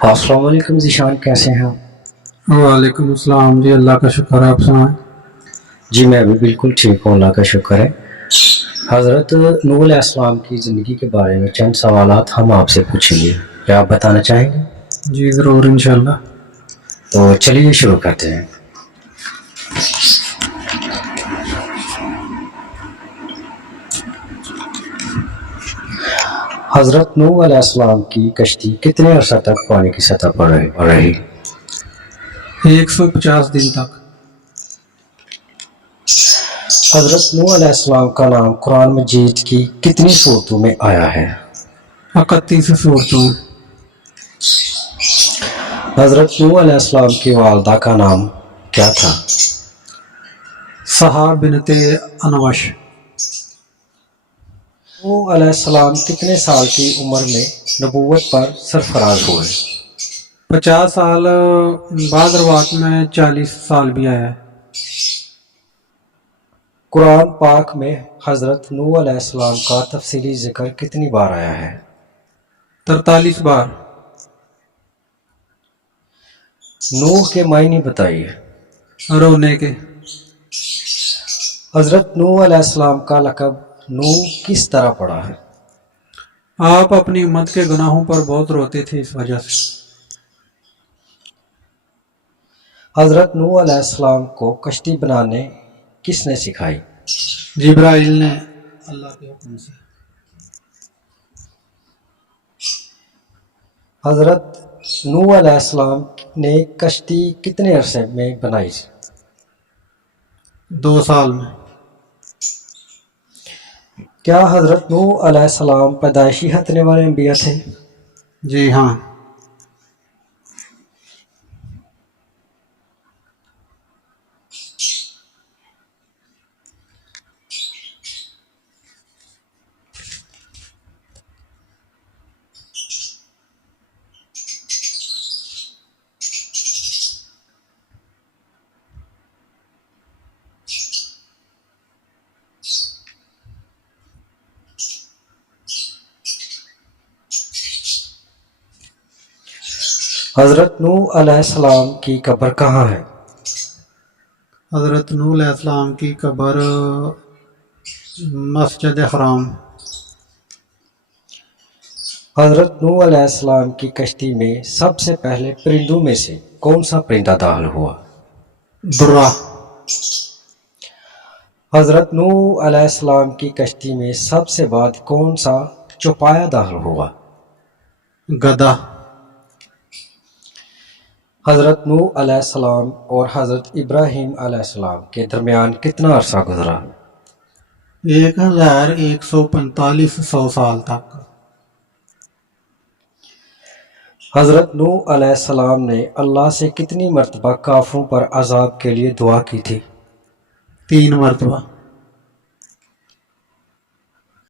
السلام علیکم ذیشان، کیسے ہیں آپ؟ وعلیکم السلام جی، اللہ کا شکر ہے، آپ سنائیں؟ جی میں بھی بالکل ٹھیک ہوں، اللہ کا شکر ہے۔ حضرت نوح علیہ السلام کی زندگی کے بارے میں چند سوالات ہم آپ سے پوچھیں گے، کیا آپ بتانا چاہیں گے؟ جی ضرور، انشاءاللہ۔ تو چلیے شروع کرتے ہیں۔ حضرت نوح علیہ السلام کی کشتی کتنے عرصہ تک پانی کی سطح پر رہی؟ 150 دن تک۔ حضرت نوح علیہ السلام کا نام قرآن مجید کی کتنی صورتوں میں آیا ہے؟ 31 صورتوں۔ حضرت نوح علیہ السلام کی والدہ کا نام کیا تھا؟ سہا بنت انوش۔ نوح علیہ السلام کتنے سال کی عمر میں نبوت پر سرفراز ہوئے؟ 50 سال، بعض روایت میں 40 سال بھی آیا ہے۔ قرآن پاک میں حضرت نوح علیہ السلام کا تفصیلی ذکر کتنی بار آیا ہے؟ 43 بار۔ نوح کے معنی بتائیے۔ رونے کے۔ حضرت نوح علیہ السلام کا لقب نوح کس طرح پڑا ہے؟ آپ اپنی امت کے گناہوں پر بہت روتے تھے، اس وجہ سے۔ حضرت نوح علیہ السلام کو کشتی بنانے کس نے سکھائی؟ جبرائیل نے، اللہ کے حکم سے۔ حضرت نوح علیہ السلام نے کشتی کتنے عرصے میں بنائی؟ 2 سال میں۔ کیا حضرت نوح علیہ السلام پیدائشی ختنے والے انبیاء تھے؟ جی ہاں۔ حضرت نوح علیہ السلام کی قبر کہاں ہے؟ حضرت نوح علیہ السلام کی قبر مسجد حرام۔ حضرت نوح علیہ السلام کی کشتی میں سب سے پہلے پرندوں میں سے کون سا پرندہ داخل ہوا؟ درہ۔ حضرت نوح علیہ السلام کی کشتی میں سب سے بعد کون سا چوپایا داخل ہوا؟ گدھا۔ حضرت نوح علیہ السلام اور حضرت ابراہیم علیہ السلام کے درمیان کتنا عرصہ گزرا؟ 1145 سال تک۔ حضرت نوح علیہ السلام نے اللہ سے کتنی مرتبہ کافروں پر عذاب کے لیے دعا کی تھی؟ 3 مرتبہ۔